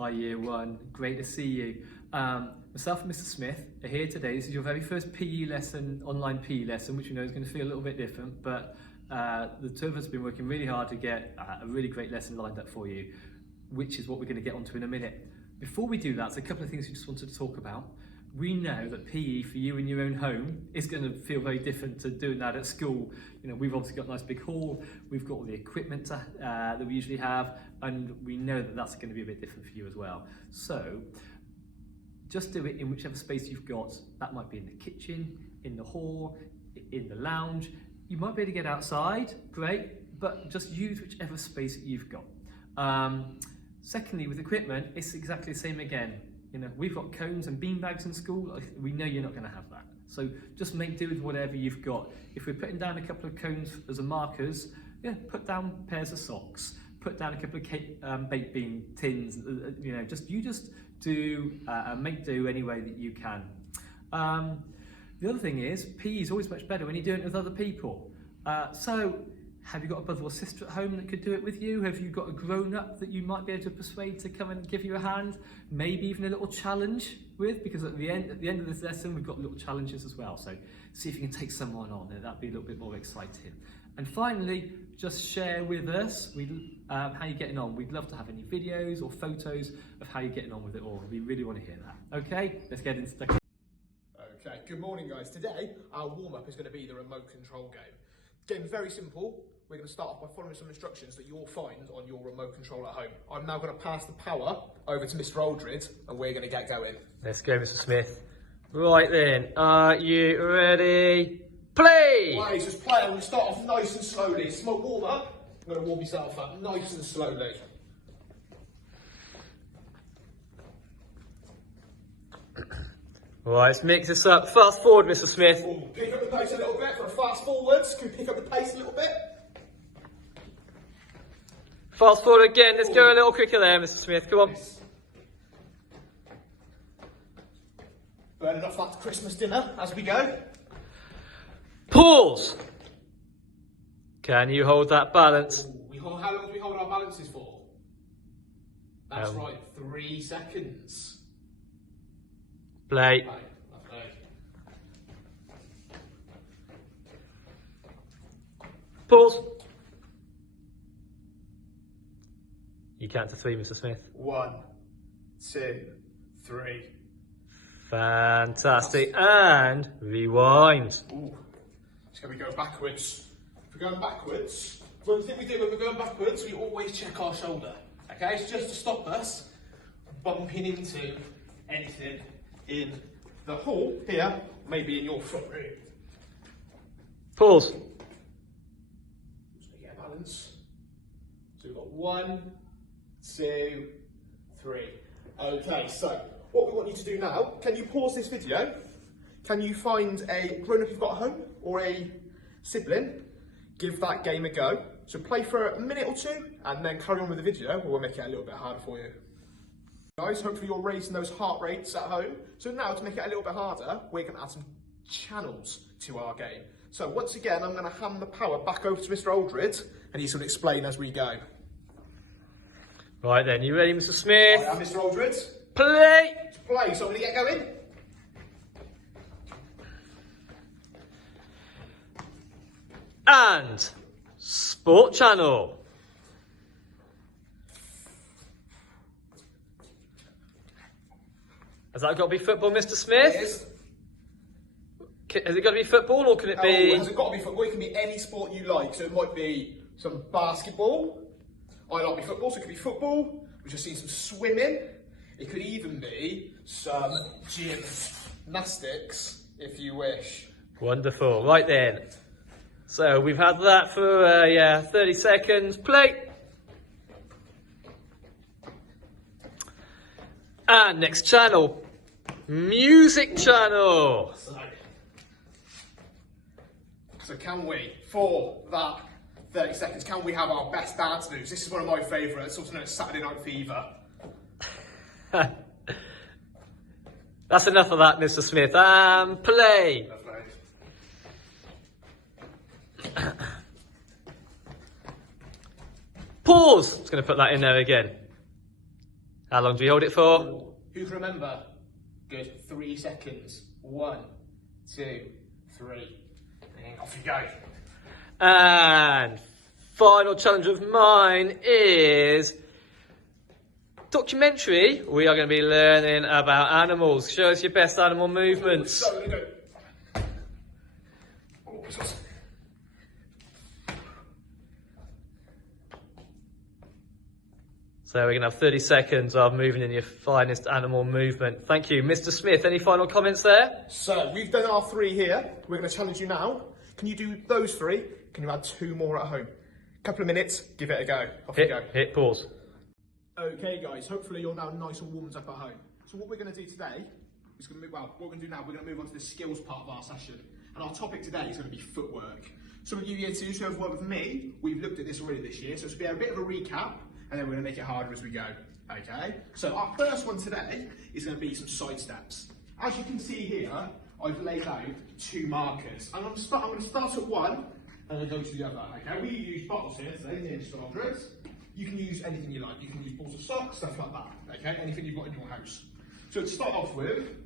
Hi Year 1, great to see you. Myself and Mr. Smith are here today. This is your very first PE lesson, online PE lesson, which we know is going to feel a little bit different, but the two of us have been working really hard to get a really great lesson lined up for you, which is what we're going to get onto in a minute. Before we do that, there's a couple of things we just wanted to talk about. We know that PE for you in your own home is going to feel very different to doing that at school. You know, we've obviously got a nice big hall, we've got all the equipment that we usually have, and we know that that's going to be a bit different for you as well. So just do it in whichever space you've got. That might be in the kitchen, in the hall, in the lounge. You might be able to get outside, great, but just use whichever space that you've got. Secondly, with equipment, it's exactly the same again. You know, we've got cones and beanbags in school. We know you're not going to have that. So just make do with whatever you've got. If we're putting down a couple of cones as a markers, yeah, put down pairs of socks. Put down a couple of baked bean tins. You know, just do make do any way that you can. The other thing is, PE is always much better when you're doing it with other people. So have you got a brother or sister at home that could do it with you? Have you got a grown-up that you might be able to persuade to come and give you a hand? Maybe even a little challenge with, because at the end of this lesson, we've got little challenges as well. So see if you can take someone on, and that'd be a little bit more exciting. And finally, just share with us how you're getting on. We'd love to have any videos or photos of how you're getting on with it all. We really want to hear that. Okay, let's get into the... Okay, good morning guys. Today, our warm-up is going to be the remote control game. Game's very simple. We're going to start off by following some instructions that you'll find on your remote control at home. I'm now going to pass the power over to Mr. Aldred, and we're going to get going. Let's go, Mr. Smith. Right then, are you ready? Play! Right, just play. I'm going to start off nice and slowly. Small warm-up. I'm going to warm yourself up nice and slowly. Right, let's mix this up. Fast forward, Mr. Smith. Ooh, pick up the pace a little bit for a fast forwards. Can we pick up the pace a little bit? Fast forward again. Let's go a little quicker there, Mr. Smith. Come on. Burning off that Christmas dinner as we go. Pause. Can you hold that balance? Ooh, how long do we hold our balances for? That's right, 3 seconds. Play. Lovely. Pause. You count to 3, Mr. Smith. 1, 2, 3. Fantastic. And rewind. Ooh. Shall we go backwards? If we're going backwards, one thing we do when we're going backwards, we always check our shoulder. Okay, it's just to stop us bumping into anything in the hall here, maybe in your front room. Pause. Just to get a balance. So we've got 1, 2, 3. Okay, so what we want you to do now, can you pause this video? Can you find a grown-up you've got at home or a sibling? Give that game a go. So play for a minute or two and then carry on with the video, or we'll make it a little bit harder for you. Guys, hopefully you're raising those heart rates at home. So now to make it a little bit harder, we're going to add some channels to our game. So once again, I'm going to hand the power back over to Mr. Aldred, and he's going to explain as we go. Right then, you ready, Mr. Smith? I am Mr. Aldred. Play! Play, so I'm going to get going. And Sport Channel. Has that got to be football, Mr. Smith? It is. Has it got to be football, or can it be... Has it got to be football? It can be any sport you like. So it might be some basketball. I like football, so it could be football. We've just seen some swimming. It could even be some gymnastics, if you wish. Wonderful. Right then. So we've had that for 30 seconds. Play. And next channel, Music Channel. So can we, for that 30 seconds, can we have our best dance moves? This is one of my favourites, also known as Saturday Night Fever. That's enough of that, Mr. Smith. Play. Pause. Just going to put that in there again. How long do you hold it for? Who can remember? Good. 3 seconds. 1, 2, 3. And off you go. And final challenge of mine is documentary. We are going to be learning about animals. Show us your best animal movements. So we're going to go. So we're going to have 30 seconds of moving in your finest animal movement. Thank you. Mr. Smith, any final comments there? So we've done our 3 here. We're going to challenge you now. Can you do those 3? Can you add 2 more at home? Couple of minutes, give it a go. Off you go. Hit pause. Okay guys, hopefully you're now nice and warmed up at home. So what we're going to do today is what we're going to do now, we're going to move on to the skills part of our session. And our topic today is going to be footwork. Some of you year 2 who have worked with me, we've looked at this already this year, so it's going to be a bit of a recap, and then we're going to make it harder as we go. Okay? So our first one today is going to be some side steps. As you can see here, I've laid out 2 markers. I'm going to start at one, and then go to the other. Okay? We use bottles here today, the starters. You can use anything you like. You can use balls of socks, stuff like that. Okay? Anything you've got in your house. So to start off with,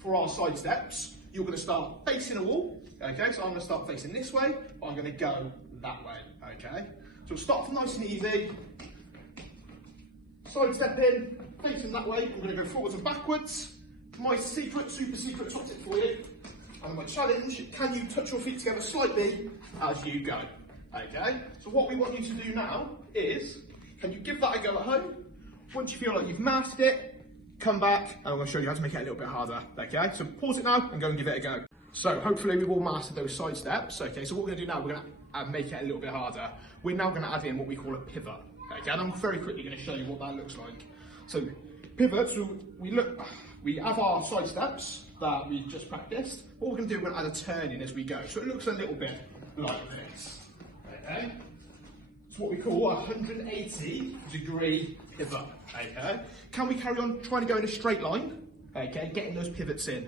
for our side steps, you're going to start facing a wall. Okay? So I'm going to start facing this way, but I'm going to go that way. Okay? So we'll start off nice and easy. Side step in, facing that way. I'm going to go forwards and backwards. My secret, super secret top tip for you. And my challenge, can you touch your feet together slightly as you go? Okay? So what we want you to do now is, can you give that a go at home? Once you feel like you've mastered it, come back and I'm going to show you how to make it a little bit harder. Okay? So pause it now and go and give it a go. So hopefully we've all mastered those side steps. Okay, so what we're going to do now, we're going to make it a little bit harder. We're now going to add in what we call a pivot. Okay, and I'm very quickly going to show you what that looks like. So pivots, we have our side steps that we just practiced. What we're going to do, we're going to add a turn in as we go. So it looks a little bit like this. Okay, it's what we call a 180-degree pivot. Okay, can we carry on trying to go in a straight line? Okay, getting those pivots in.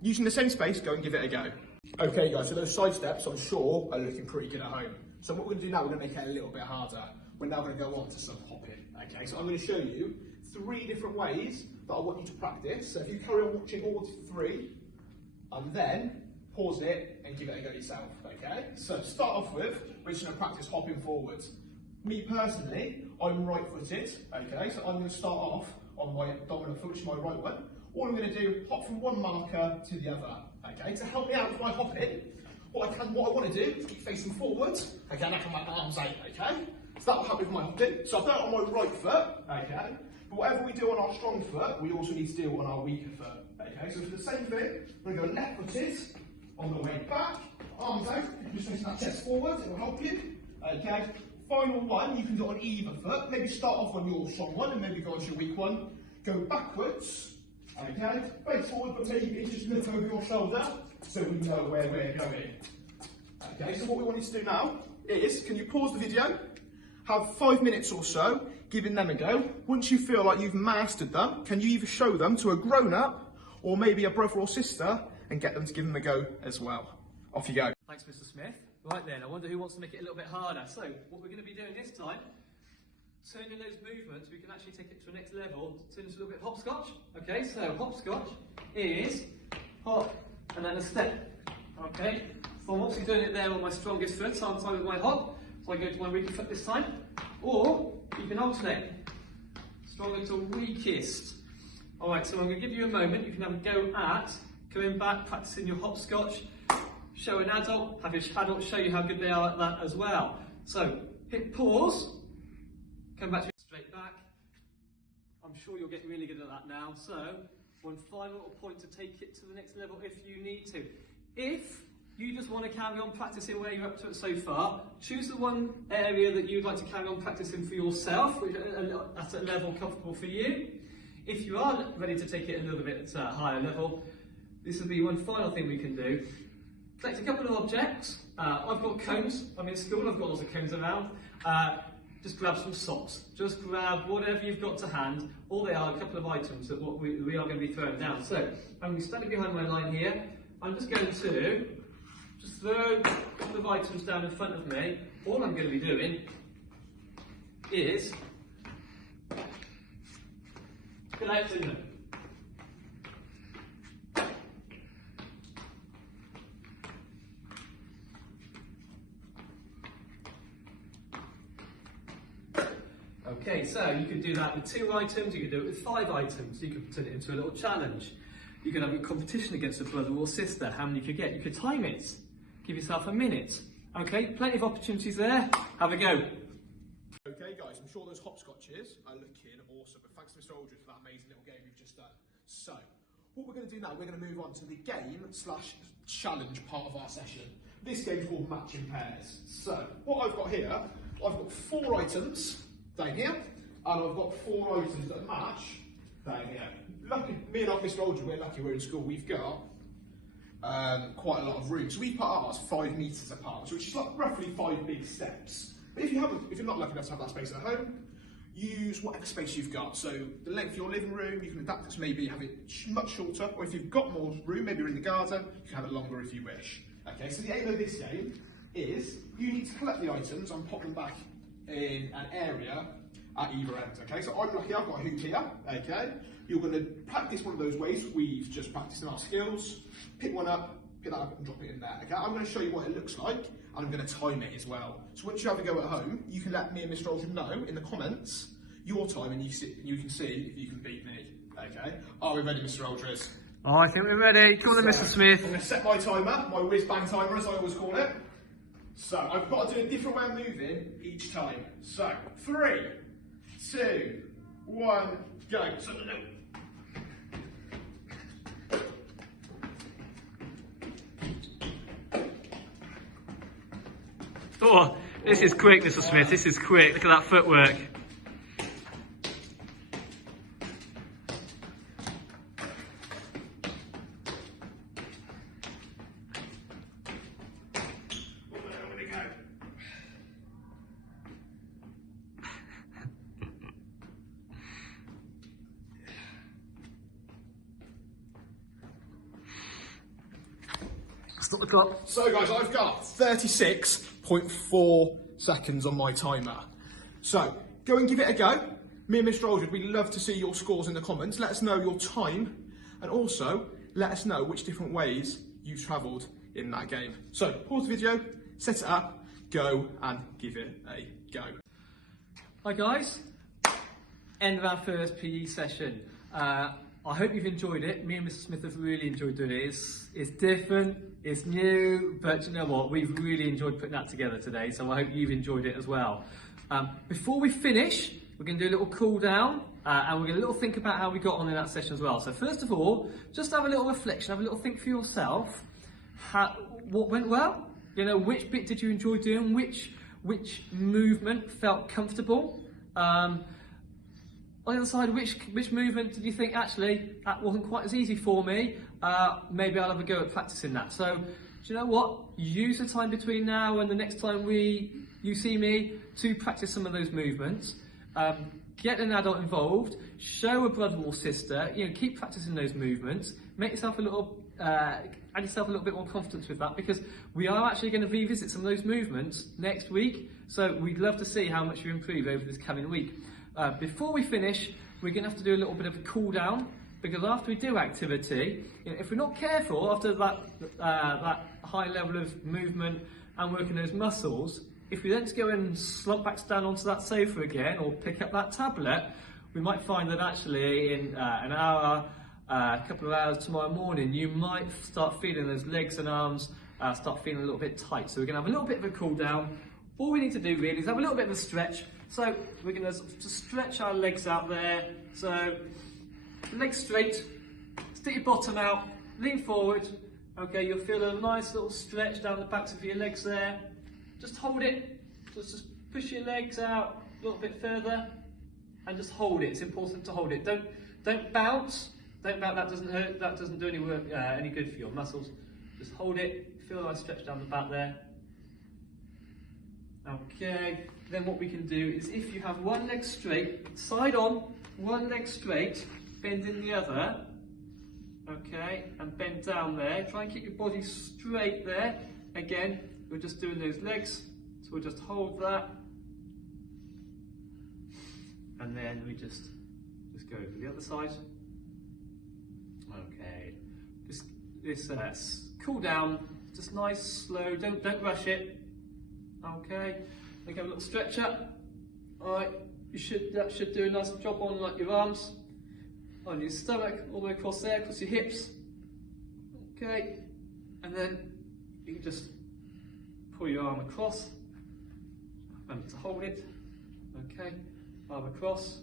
Using the same space, go and give it a go. Okay guys, so those side steps, I'm sure, are looking pretty good at home. So what we're going to do now, we're going to make it a little bit harder. We're now going to go on to some hopping. Okay, so I'm going to show you 3 different ways that I want you to practice. So if you carry on watching all 3, and then pause it and give it a go yourself. Okay, so to start off with, we're just going to practice hopping forwards. Me personally, I'm right-footed. Okay, so I'm going to start off on my dominant foot, which is my right one. All I'm going to do, hop from one marker to the other. Okay, to help me out with my hopping, what I want to do is keep facing forwards. Okay, and I can make my arms out. Okay, so that will help with my hopping. So I've done it on my right foot. Okay, but whatever we do on our strong foot, we also need to do on our weaker foot. Okay, so for the same thing, we're going to go left-footed on the way back, arms out, just facing that chest forward. It will help you. Okay, final one, you can do it on either foot. Maybe start off on your strong one and maybe go on to your weak one. Go backwards. Okay, face forward, but maybe just look over your shoulder so we know where we're going. Okay, so what we want you to do now is, can you pause the video, have 5 minutes or so, giving them a go. Once you feel like you've mastered them, can you either show them to a grown-up or maybe a brother or sister and get them to give them a go as well. Off you go. Thanks, Mr. Smith. Right then, I wonder who wants to make it a little bit harder. So, what we're going to be doing this time, turning those movements, we can actually take it to the next level, turn into a little bit of hopscotch. Okay, so hopscotch is hop and then a step. Okay, so I'm obviously doing it there on my strongest foot, so I'm starting with my hop, so I go to my weaker foot this time. Or you can alternate, stronger to weakest. Alright, so I'm going to give you a moment, you can have a go at coming back, practicing your hopscotch, show an adult, have your adult show you how good they are at that as well. So, hit pause. Come back to straight back. I'm sure you'll get really good at that now. So, one final little point to take it to the next level if you need to. If you just want to carry on practicing where you're up to it so far, choose the one area that you'd like to carry on practicing for yourself, which at a level comfortable for you. If you are ready to take it a little bit higher level, this will be one final thing we can do. Collect a couple of objects. I've got cones. I'm in school, I've got lots of cones around. Just grab some socks. Just grab whatever you've got to hand. All they are a couple of items that we are going to be throwing down. So I'm going to be standing behind my line here. I'm just going to just throw a couple of items down in front of me. All I'm going to be doing is Good night, Linda. Okay, so you could do that with 2 items, you could do it with 5 items, you could turn it into a little challenge. You could have a competition against a brother or sister, how many you could get. You could time it, give yourself a minute. Okay, plenty of opportunities there, have a go. Okay guys, I'm sure those hopscotches are looking awesome, but thanks to Mr. Aldridge for that amazing little game we've just done. So, what we're going to do now, we're going to move on to the game/challenge part of our session. This game's called Match in Pairs. So, what I've got here, I've got 4 items down here, and I've got 4 items that match down here. Lucky, me and Mr. Aldridge, we're lucky we're in school, we've got quite a lot of room. So we put ours 5 metres apart, which is like roughly 5 big steps. But if you're not lucky enough to have that space at home, use whatever space you've got. So the length of your living room, you can adapt it to maybe have it much shorter, or if you've got more room, maybe you're in the garden, you can have it longer if you wish. Okay, so the aim of this game is you need to collect the items and pop them back in an area at either end. Okay, so I'm lucky, I've got a hoop here. Okay, you're going to practice one of those ways we've just practiced in our skills. Pick one up, pick that up and drop it in there. Okay, I'm going to show you what it looks like, and I'm going to time it as well. So once you have a go at home, you can let me and Mr. Aldridge know in the comments your time, and you can see if you can beat me. Okay, are we ready, Mr. Aldridge? Oh, I think we're ready. Come on, Mr. Smith. I'm going to set my timer, my whiz-bang timer as I always call it. So I've got to do a different way of moving each time. So 3, 2, 1, go. So, no. Oh, this is quick, Mr. Smith. This is quick. Look at that footwork. Stop the clock. So guys, I've got 36.4 seconds on my timer. So, go and give it a go. Me and Mr. Aldridge, we'd love to see your scores in the comments. Let us know your time, and also let us know which different ways you've travelled in that game. So, pause the video, set it up, go and give it a go. Hi guys, end of our first PE session. I hope you've enjoyed it. Me and Mr. Smith have really enjoyed doing it. It's different, it's new, but you know what? We've really enjoyed putting that together today, so I hope you've enjoyed it as well. Before we finish, we're going to do a little cool down, and we're going to little think about how we got on in that session as well. So first of all, just have a little reflection, have a little think for yourself. What went well? You know, which bit did you enjoy doing? Which movement felt comfortable? On the other side, which movement did you think, actually, that wasn't quite as easy for me? Maybe I'll have a go at practicing that. So, do you know what? Use the time between now and the next time you see me to practice some of those movements. Get an adult involved, show a brother or sister, you know, keep practicing those movements, make yourself add yourself a little bit more confidence with that, because we are actually going to revisit some of those movements next week. So we'd love to see how much you improve over this coming week. Before we finish, we're going to have to do a little bit of a cool down, because after we do activity, you know, if we're not careful after that high level of movement and working those muscles, if we then just go and slump back down onto that sofa again or pick up that tablet, we might find that actually in an hour, a couple of hours tomorrow morning, you might start feeling those legs and arms start feeling a little bit tight. So we're going to have a little bit of a cool down. All we need to do really is have a little bit of a stretch. So we're going to just stretch our legs out there. So legs straight, stick your bottom out, lean forward. Okay, you'll feel a nice little stretch down the backs of your legs there. Just hold it. Just push your legs out a little bit further and just hold it. It's important to hold it. Don't bounce. Don't bounce. That doesn't hurt. That doesn't do any work, any good for your muscles. Just hold it. Feel a nice stretch down the back there. Okay, then what we can do is, if you have one leg straight, side on, one leg straight, bend in the other, okay, and bend down there. Try and keep your body straight there. Again, we're just doing those legs, so we'll just hold that. And then we just Just go to the other side. Okay. This cool down. Just nice, slow. Don't rush it. Okay. Then have a little stretch up. All right. That should do a nice job on like your arms, on your stomach, all the way across there, across your hips. Okay. And then you can just pull your arm across. Remember to hold it. Okay. Arm across.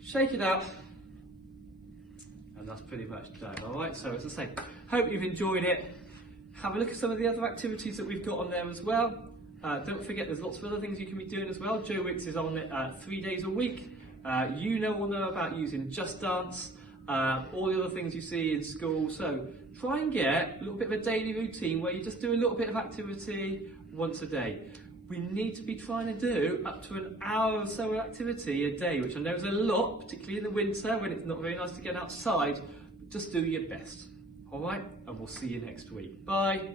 Shake it out. And that's pretty much done. Alright, so as I say, hope you've enjoyed it. Have a look at some of the other activities that we've got on there as well. Don't forget there's lots of other things you can be doing as well. Joe Wicks is on it 3 days a week. You will know about using Just Dance, all the other things you see in school. So try and get a little bit of a daily routine where you just do a little bit of activity once a day. We need to be trying to do up to an hour or so of activity a day, which I know is a lot, particularly in the winter when it's not very nice to get outside. But just do your best. All right, and we'll see you next week. Bye.